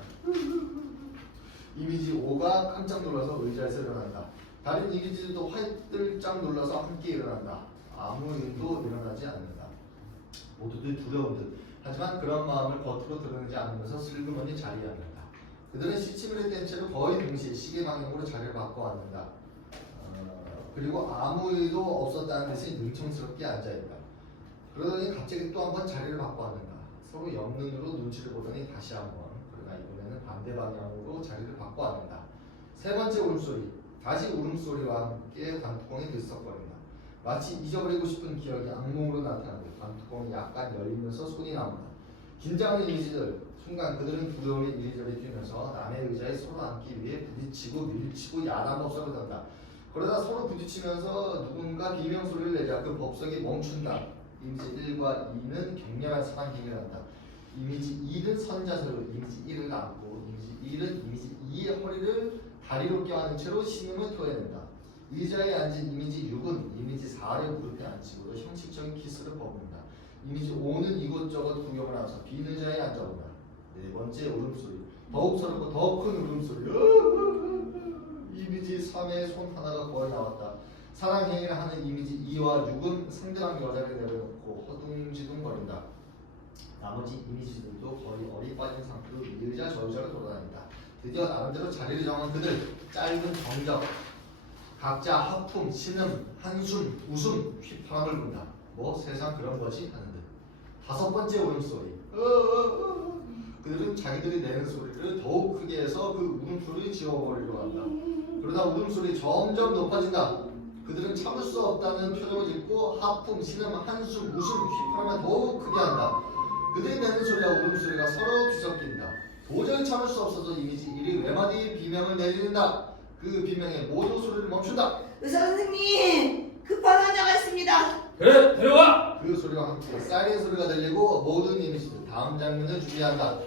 이미지 5가 깜짝 놀라서 의자에서 일어난다. 다른 이미지들도 화들짝 놀라서 함께 일어난다. 아무 일도 일어나지 않는다. 모두들 두려운 듯. 하지만 그런 마음을 겉으로 드러내지 않으면서 슬그머니 자리에 앉는다. 그들은 시침을 뗀 채로 거의 동시에 시계 방향으로 자리를 바꿔 앉는다. 그리고 아무 일도 없었다는 듯이 능청스럽게 앉아있다. 그러더니 갑자기 또 한 번 자리를 바꿔 앉는다. 서로 옆눈으로 눈치를 보더니 다시 한 번. 그러나 이번에는 반대 방향으로 자리를 바꿔 앉는다. 세 번째 울음소리. 다시 울음소리와 함께 관뚜껑이 들썩거린다. 마치 잊어버리고 싶은 기억이 악몽으로 나타나고 관뚜껑이 약간 열리면서 손이 나온다. 긴장하는 이미지들. 순간 그들은 두려움에 이리저리 뛰면서 남의 의자에 서로 앉기 위해 부딪히고 밀치고 야단 법석을 던다. 그러다 서로 부딪히면서 누군가 비명소리를 내자 그 법석이 멈춘다. 이미지 1과 2는 격렬한 사랑행위를 한다. 이미지 2는 선자세로 이미지 1을 안고 이미지 1은 이미지 2의 허리를 다리로 껴안은 채로 신음을 토해낸다. 의자에 앉은 이미지 6은 이미지 4를 무릎에 앉히고 형식적인 키스를 퍼붓는다. 이미지 5는 이곳저곳 구경을 하면서 빈 의자에 앉아본다. 네 번째 울음소리. 더욱 서럽고 더 큰 울음소리. 이미지 3의 손 하나가 거의 나왔다. 사랑행위를 하는 이미지 2와 6은 상대방 여자를 내려놓고 허둥지둥거린다. 나머지 이미지들도 거의 어리 빠진 상태로 이 의자 저 의자를 돌아다닌다. 드디어 나름대로 자리를 정한 그들. 짧은 정적, 각자 하품, 신음, 한숨, 웃음, 휘파람을 분다. 뭐 세상 그런 것이 하는 듯. 다섯 번째 울음소리. 그들은 자기들이 내는 소리를 더욱 크게 해서 그 울음소리를 지워버리려고 한다. 그러다 울음소리 점점 높아진다. 그들은 참을 수 없다는 표정을 짓고 하품, 신음, 한숨, 웃음, 휘파람을 더욱 크게 한다. 그들이 내는 소리와 울음소리가 서로 뒤섞인다. 도저히 참을 수 없어서 이미지 1이 외마디 비명을 내지른다. 그 비명에 모두 소리를 멈춘다. 의사 선생님, 급한 환자가 있습니다. 그래, 데려와! 그 소리와 함께 사이렌 소리가 들리고 모든 이미지들 다음 장면을 준비한다.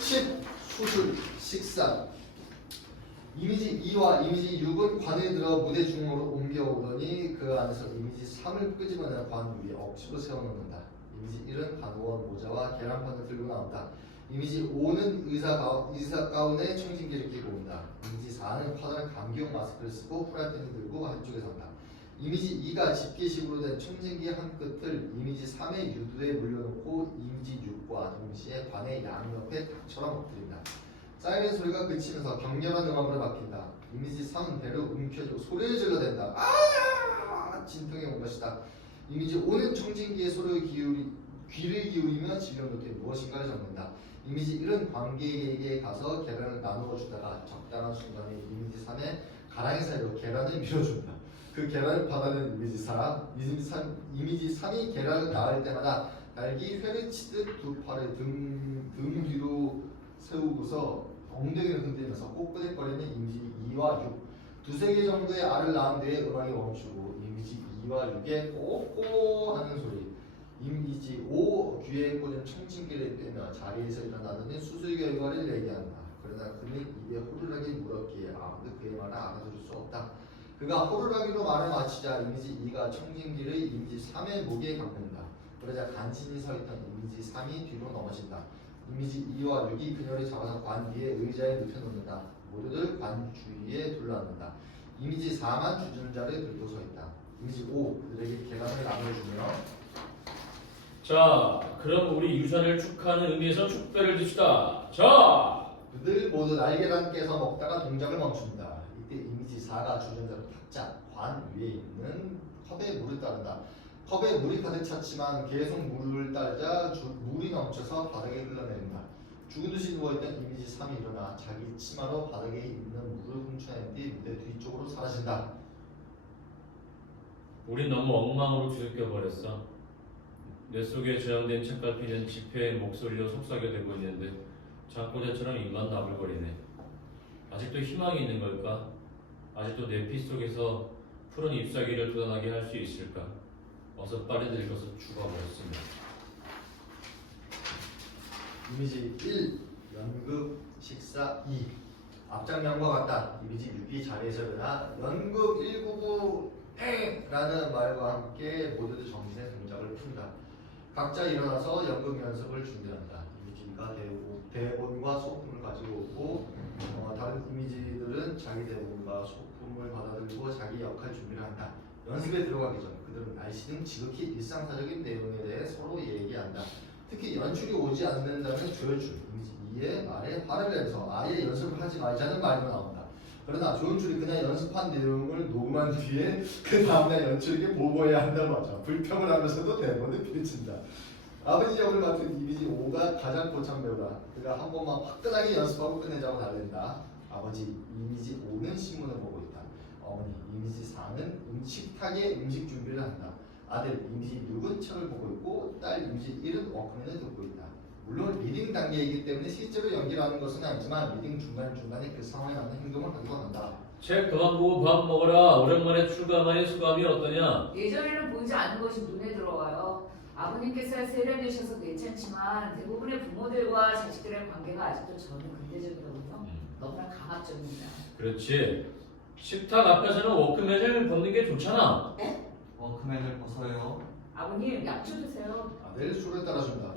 10. 수술, 식사. 이미지 2와 이미지 6은 관에 들어 무대 중앙으로 옮겨오더니 그 안에서 이미지 3을 끄집어내는 관 위에 억지로 세워놓는다. 이미지 1은 간호원 모자와 계란판을 들고 나온다. 이미지 5는 의사 가운에 청진기를 끼고 온다. 이미지 4는 커다란 감기용 마스크를 쓰고 프라이팬을 들고 한쪽에 선다. 이미지 2가 집게식으로 된 청진기 한 끝을 이미지 3의 유두에 물려놓고 이미지 6과 동시에 관의 양옆에 닭처럼 엎드린다. 사이렌 소리가 그치면서 격렬한 음악으로 바뀐다. 이미지 3은 배를 움켜쥐고 소리를 질러댄다. 아! 진통이 온 것이다. 이미지 5는 청진기에 귀를 기울이며 진료 노트에 무엇인가를 적는다. 이미지 1은 관객에게 가서 계란을 나누어 주다가 적당한 순간에 이미지 3의 가랑이 사이로 계란을 밀어준다. 그 계란을 받아낸 이미지 4, 이미지 3이 계란을 낳을 때마다 날기 회를 치듯 두 팔을 등 뒤로 세우고서 엉덩이를 흔들면서 꼬끄덕거리는 이미지 2와 6. 두세 개 정도의 알을 낳은 뒤에 음악이 멈추고 이미지 2와 6의 꼬꼬 하는 소리. 이미지 5 귀에 꽂은 청진기를 떼며 자리에서 일어나더니 수술 결과를 얘기한다. 그러나 그는 입에 호루라기 물었기에 아무도 그의 말을 알아들을 수 없다. 그가 호루라기로 말을 마치자 이미지 2가 청진기를 이미지 3의 목에 감는다. 그러자 간신히 서있던 이미지 3이 뒤로 넘어진다. 이미지 2와 6이 그녀를 잡아서 관 위에 의자에 눕혀놓는다. 모두들 관 주위에 둘러앉는다. 이미지 4만 주전자를 들고 서있다. 이미지 5 그들에게 계란을 나눠주며 자, 그럼 우리 유산을 축하하는 의미에서 축배를 듭시다. 자! 그들 모두 날개란 깨서 먹다가 동작을 멈춘다. 이때 이미지 4가 주전자로 탁자 관 위에 있는 컵에 물을 따른다. 컵에 물이 가득 찼지만 계속 물을 따르자 물이 넘쳐서 바닥에 흘러내린다. 죽은 듯이 누워있던 이미지 3이 일어나 자기 치마로 바닥에 있는 물을 훔쳐낸 뒤 무대 뒤쪽으로 사라진다. 가르친다. 우린 너무 엉망으로 뒤섞여 버렸어. 내 속에 저장된 책갈피는 지폐의 목소리로 속삭여대고 있는데 잠꼬대처럼 입만 나불거리네. 아직도 희망이 있는 걸까? 아직도 내 피 속에서 푸른 잎사귀를 돋아나게 할 수 있을까? 어서 빨리 늙어서 죽어버렸으면. 이미지 1. 연극 식사 2. 앞장면과 같다. 이미지 6이 자리에서 일어나 연극 199 라는 말과 함께 모두들 정신의 동작을 푼다. 각자 일어나서 연극 연습을 준비한다. 이미지가 대본과 소품을 가지고 오고 다른 이미지들은 자기 대본과 소품을 받아들고 자기 역할 준비를 한다. 연습에 들어가기 전 그들은 날씨등 지극히 일상사적인 내용에 대해 서로 얘기한다. 특히 연출이 오지 않는다는 조연출, 이미지 2의 말에 화를 내서 아예 연습을 하지 말자는 말도 나온다. 그러나 조연출이 그날 연습한 내용을 녹음한 뒤에 그 다음날 연출에게 보고해야 한다고 하죠. 불평을 하면서도 대본을 비친다. 아버지 역을 맡은 이미지 5가 가장 고참 배우다. 그가 한 번만 화끈하게 연습하고 끝내자고 달랜다. 아버지 이미지 5는 신문을 보고 있다. 어머니 이미지 4는 식탁에 음식 준비를 한다. 아들 이미지 6은 책을 보고 있고 딸 이미지 1은 워크맨을 듣고 있다. 물론 리딩 단계이기 때문에 실제로 연기를 하는 것은 아니지만 리딩 중간중간에 그 상황에 맞는 행동을 하기도 한다. 책 그만 보고 밥 먹어라. 오랜만에 출감하니 소감이 어떠냐? 예전에는 보이지 않는 것이 눈에 들어와요. 아버님께서 세련되셔서 괜찮지만 대부분의 부모들과 자식들의 관계가 아직도 저는 근대적이거든요. 너무나 강압적입니다. 그렇지. 식탁 앞에서는 워크맨을 벗는 게 좋잖아. 워크맨을 벗어요. 아버님 약초 드세요. 아들 술을 따라준다.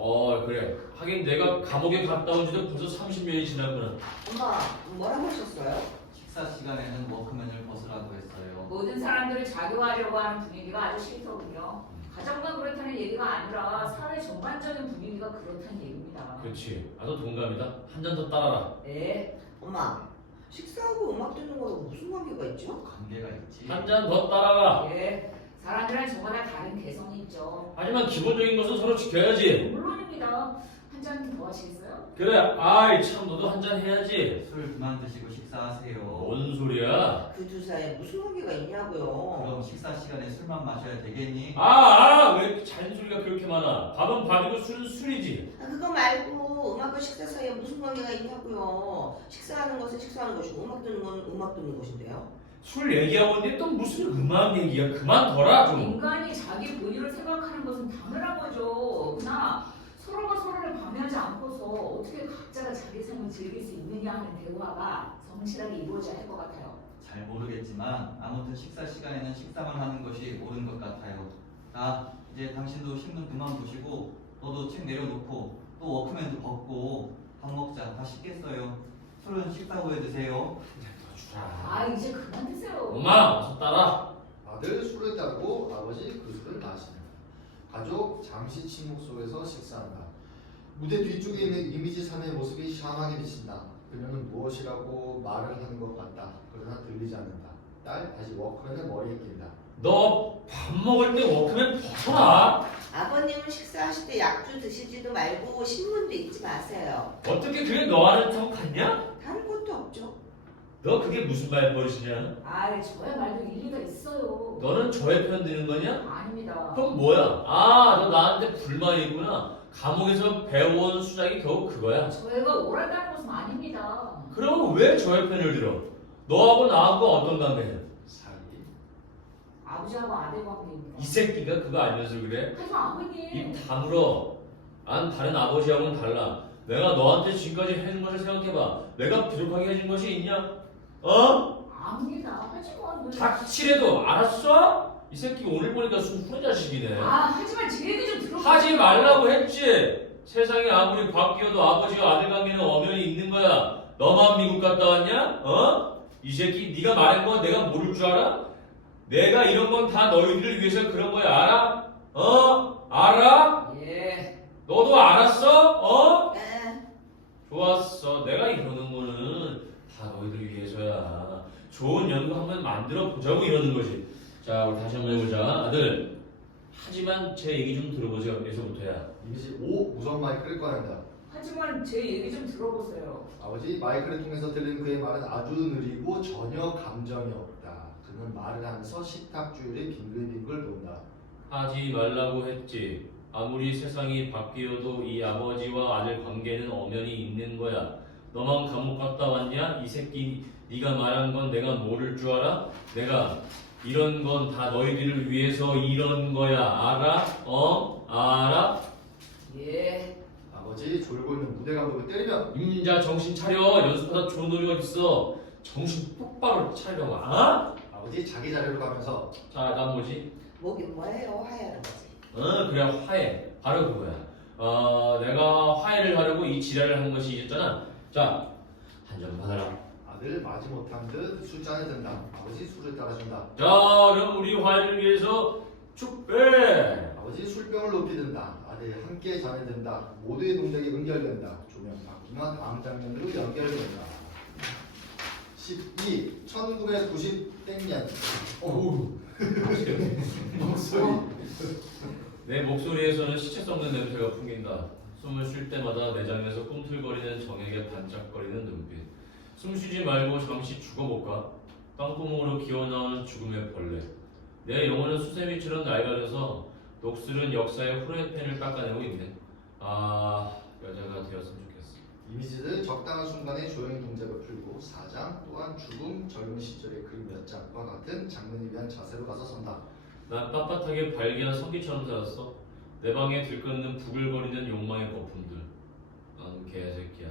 그래. 하긴 내가 감옥에 갔다 온 지도 벌써 30년이 지났구나. 엄마 뭐라고 하셨어요? 식사 시간에는 워크맨을 벗으라고 했어요. 모든 사람들을 자교하려고 하는 분위기가 아주 싫더군요. 가정만 그렇다는 얘기가 아니라 사회 전반적인 분위기가 그렇다는 얘기입니다. 그렇지. 나도 동감이다. 한 잔 더 따라라. 네. 엄마 식사하고 음악 듣는 거랑 무슨 관계가 있죠? 관계가 있지. 한 잔 더 따라가. 네. 사람들은 저마다 다른 개성이 있죠. 하지만 기본적인 것은 서로 지켜야지. 물론입니다. 한 잔 더 하시겠어요? 그래. 아이 참 너도 한 잔 해야지. 술 그만 드시고 식사하세요. 뭔 소리야? 그 두 사이에 무슨 관계가 있냐고요? 그럼 식사 시간에 술만 마셔야 되겠니? 왜 이렇게 잔소리가 그렇게 많아? 밥은 밥이고 술은 술이지. 그거 말고 음악과 식사 사이에 무슨 관계가 있냐고요? 식사하는 것은 식사하는 것이고 음악 듣는 건 음악 듣는 것인데요. 술 얘기하고 있는데 또 무슨 음악 얘기야? 그만둬라 좀. 인간이 자기 본의를 생각하는 것은 당연한 거죠. 그러나 서로가 서로를 방해하지 않고서 어떻게 각자가 자기 삶을 즐길 수 있느냐 하는 대화가 성실하게 이루어져야 할 것 같아요. 잘 모르겠지만 아무튼 식사 시간에는 식사만 하는 것이 옳은 것 같아요. 자, 이제 당신도 신문 그만 보시고 너도 책 내려놓고 또 워크맨도 벗고 밥 먹자. 다 식겠어요. 술은 식사 후에 드세요. 이제 그만 드세요. 엄마 어서 따라. 아들 술을 따르고 아버지 그 술을 마신다. 가족 잠시 침묵 속에서 식사한다. 무대 뒤쪽에 있는 이미지 3의 모습이 샤하게 비친다. 그녀는 무엇이라고 말을 하는 것 같다. 그러나 들리지 않는다. 딸 다시 워크맨을 머리에 낀다. 너 밥 먹을 때 워크맨 벗어라. 아버님은 식사하실 때 약주 드시지도 말고 신문도 읽지 마세요. 어떻게 그게 너와는 좀 같냐? 다른 것도 없죠. 너 그게 무슨 말버릇이냐? 저의 말도 일리가 있어요. 너는 저의 편 드는 거냐? 아닙니다. 그럼 뭐야? 너 나한테 불만이 있구나. 감옥에서 배워온 수작이 겨우 그거야. 저희가 옳았다는 것은 아닙니다. 그럼 왜 저의 편을 들어? 너하고 나하고 어떤 관계야? 사기. 아버지하고 아들 관계입니다. 이 새끼가 그거 알면서 그래? 하지만 아버님. 입 다물어. 난 다른 아버지하고는 달라. 내가 너한테 지금까지 해준 것을 생각해봐. 내가 부족하게 해준 것이 있냐? 아닙니다. 하지만 닥치래도 알았어? 이 새끼 오늘 보니까 순 후레 자식이네. 하지만 제 얘기 좀 들어보세요. 하지 말라고 했지. 세상에 아무리 바뀌어도 아버지와 아들 관계는 엄연히 있는 거야. 너만 미국 갔다 왔냐? 이 새끼 네가 말한 거 내가 모를 줄 알아? 내가 이런 건 다 너희들을 위해서 그런 거야. 알아? 알아? 예. 너도 알았어? 네. 좋았어. 내가 이러는 거는 다 너희들 위해서야. 좋은 연구 한번 만들어 보자고 이러는 거지. 자, 우리 다시 한번 해보자. 아들. 하지만 제 얘기 좀 들어보세요. 여기서부터야. 이미지 5 무선 마이크를 꺼낸다. 하지만 제 얘기 좀 들어보세요. 아버지 마이크를 통해서 들린 그의 말은 아주 느리고 전혀 감정이 없다. 그는 말을 하면서 식탁 주위를 빙글빙글 돈다. 하지 말라고 했지. 아무리 세상이 바뀌어도 이 아버지와 아들 관계는 엄연히 있는 거야. 너만 감옥 갔다 왔냐? 이 새끼 네가 말한 건 내가 모를 줄 알아? 내가 이런 건 다 너희들을 위해서 이런 거야. 알아? 알아? 예. 아버지 졸고 있는 무대 감독을 때리면 임자 정신 차려. 연습하다 좋은 노래가 있어. 정신 똑바로 차려고. 알아? 아버지 자기 자리로 가면서 자, 난 뭐지? 뭐긴 뭐예요? 화해하는 거지. 그래 화해. 바로 그거야. 내가 화해를 하려고 이 지랄을 한 것이 있었잖아. 자, 한 잔 받아라. 아들 마지 못한 듯 술잔에 든다. 아버지 술을 따라준다. 자, 그럼 우리 화해를 위해서 축배. 아버지 술병을 높이 든다. 아들 함께 잔에 든다. 모두의 동작이 연결된다. 조명 바뀌면 다음 장면으로 연결된다. 12. 1990땡년. 오우. 목소리. 내 목소리에서는 시체 썩는 냄새가 풍긴다. 숨을 쉴 때마다 내장에서 꿈틀거리는 정에게 반짝거리는 눈빛. 숨 쉬지 말고 잠시 죽어볼까? 땅구멍으로 기어나오는 죽음의 벌레. 내 영혼은 수세미처럼 낡아져서 녹슬은 역사의 후레팬을 깎아내고 있네. 여자가 되었으면 좋겠어. 이미지들 적당한 순간에 조용히 동작을 풀고 4장 또한 죽음 젊은 시절의 그림 몇 장과 같은 장면을 위한 자세로 가서 선다. 난 빳빳하게 발기한 성기처럼 살았어. 내 방에 들끓는 부글거리는 욕망의 거품들. 난 개새끼야.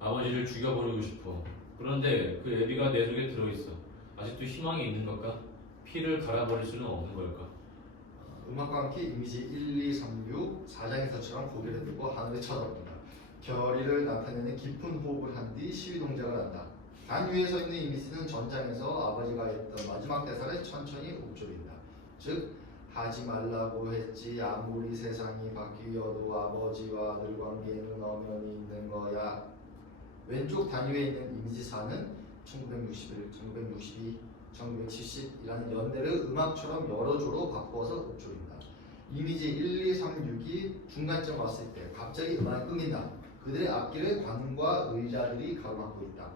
아버지를 죽여버리고 싶어. 그런데 그 애비가 내 속에 들어있어. 아직도 희망이 있는 걸까? 피를 갈아버릴 수는 없는 걸까? 음악과 함께 이미지 1, 2, 3, 6 4장에서처럼 고개를 들고 하늘을 쳐다본다. 결의를 나타내는 깊은 호흡을 한 뒤 시위 동작을 한다. 단 위에 서 있는 이미지는 전장에서 아버지가 했던 마지막 대사를 천천히 읊조린다. 즉 하지 말라고 했지 아무리 세상이 바뀌어도 아버지와 아들 관계는 엄연히 있는 거야. 왼쪽 단위에 있는 이미지 4는 1961, 1962, 1970이라는 연대를 음악처럼 여러 조로 바꿔서 읊조린다. 이미지 1, 2, 3, 6이 중간점 왔을 때 갑자기 음악이 끊긴다. 그들의 앞길을 관과 의자들이 가로막고 있다.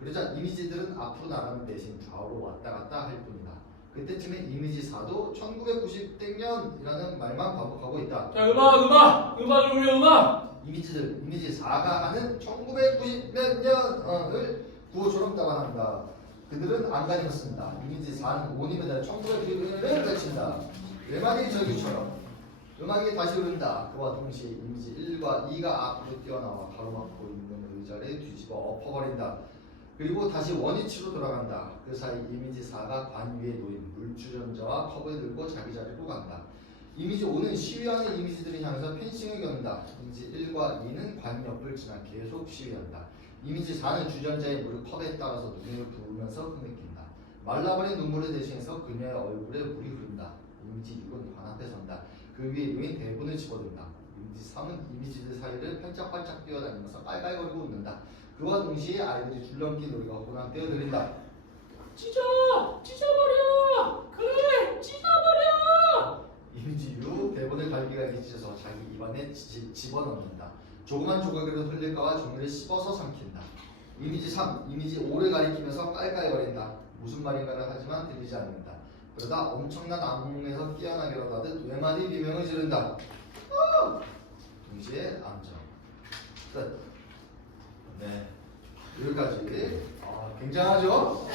그러자 이미지들은 앞으로 나가는 대신 좌우로 왔다 갔다 할 뿐이다. 그때쯤에 이미지 4도 1990땡년이라는 말만 반복하고 있다. 자, 음악을 울려 음악! 이미지 4가 하는 1990몇 년을 구호처럼 따라한다. 그들은 안간힘을 쓴다. 이미지 4는 온힘에 대한 1990년을 외친다. 외마디 절규처럼 음악이 다시 흐른다. 그와 동시에 이미지 1과 2가 앞으로 뛰어나와 가로막고 있는 의자를 뒤집어 엎어버린다. 그리고 다시 원위치로 돌아간다. 그 사이 이미지 4가 관 위에 놓인 물주전자와 컵을 들고 자기 자리로 간다. 이미지 5는 시위하는 이미지들을 향해서 펜싱을 겨눈다. 이미지 1과 2는 관 옆을 지나 계속 시위한다. 이미지 4는 주전자의 물을 컵에 따라서 눈을 부으면서 흐느낀다. 말라버린 눈물을 대신해서 그녀의 얼굴에 물이 흐른다. 이미지 6은 관 앞에 선다. 그 위에 놓인 대본을 집어든다. 이미지 3은 이미지들 사이를 팔짝팔짝 뛰어다니면서 깔깔거리고 웃는다. 그와 동시에 아이들이 줄넘기 놀이가 혼합되어 들린다. 찢어버려! 그래, 찢어버려! 이미지 6 대본을 갈기갈기 찢어서 자기 입안에 집어넣는다. 조그만 조각으로 흘릴까봐 종이를 씹어서 삼킨다. 이미지 3 이미지 5를 가리키면서 깔깔거린다. 무슨 말인가를 하지만 들리지 않는다. 그러다 엄청난 악몽에서 깨어나기로 하듯 외마디 비명을 지른다. 동시에 암정. 끝. 네, 여기까지. 굉장하죠?